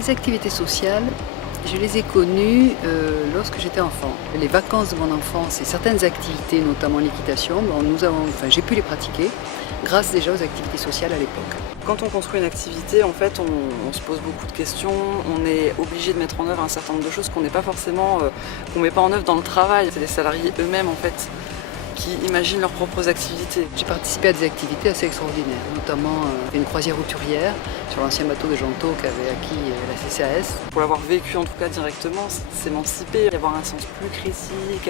Les activités sociales, je les ai connues lorsque j'étais enfant. Les vacances de mon enfance et certaines activités, notamment l'équitation, j'ai pu les pratiquer grâce déjà aux activités sociales à l'époque. Quand on construit une activité, en fait, on se pose beaucoup de questions, on est obligé de mettre en œuvre un certain nombre de choses qu'on n'est pas forcément, qu'on met pas en œuvre dans le travail. C'est les salariés eux-mêmes, en fait, qui imaginent leurs propres activités. J'ai participé à des activités assez extraordinaires, notamment une croisière routurière sur l'ancien bateau de Gentot qu'avait acquis la CCAS. Pour l'avoir vécu en tout cas directement, s'émanciper, avoir un sens plus critique,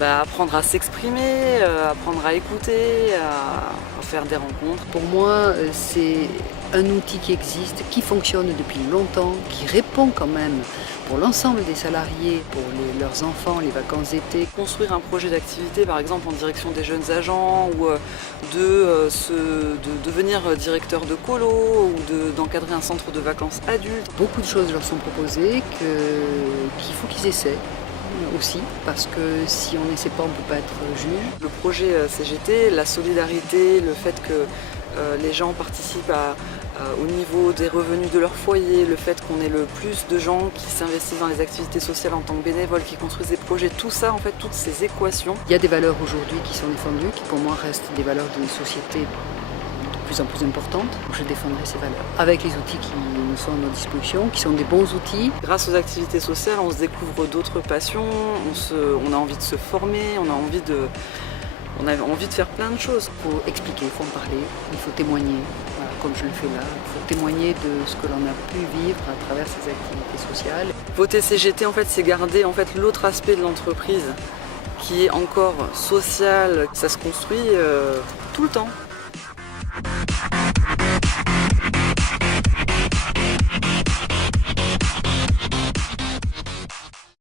apprendre à s'exprimer, apprendre à écouter, à faire des rencontres. Pour moi, c'est un outil qui existe, qui fonctionne depuis longtemps, qui répond quand même pour l'ensemble des salariés, pour leurs enfants, les vacances d'été. Construire un projet d'activité, par exemple en direction des jeunes agents, ou de devenir directeur de colo, ou d'encadrer un centre de vacances adultes. Beaucoup de choses leur sont proposées qu'il faut qu'ils essaient aussi, parce que si on n'essaie pas, on ne peut pas être juge. Le projet CGT, la solidarité, le fait que les gens participent au niveau des revenus de leur foyer, le fait qu'on ait le plus de gens qui s'investissent dans les activités sociales en tant que bénévoles, qui construisent des projets, tout ça, en fait, toutes ces équations. Il y a des valeurs aujourd'hui qui sont défendues, qui pour moi restent des valeurs d'une société de plus en plus importante. Je défendrai ces valeurs avec les outils qui nous sont à notre disposition, qui sont des bons outils. Grâce aux activités sociales, on se découvre d'autres passions, on a envie de se former, on a envie de faire plein de choses. Il faut expliquer, il faut en parler, il faut témoigner, voilà, comme je le fais là. Il faut témoigner de ce que l'on a pu vivre à travers ces activités sociales. Voter CGT, en fait, c'est garder l'autre aspect de l'entreprise qui est encore social. Ça se construit tout le temps.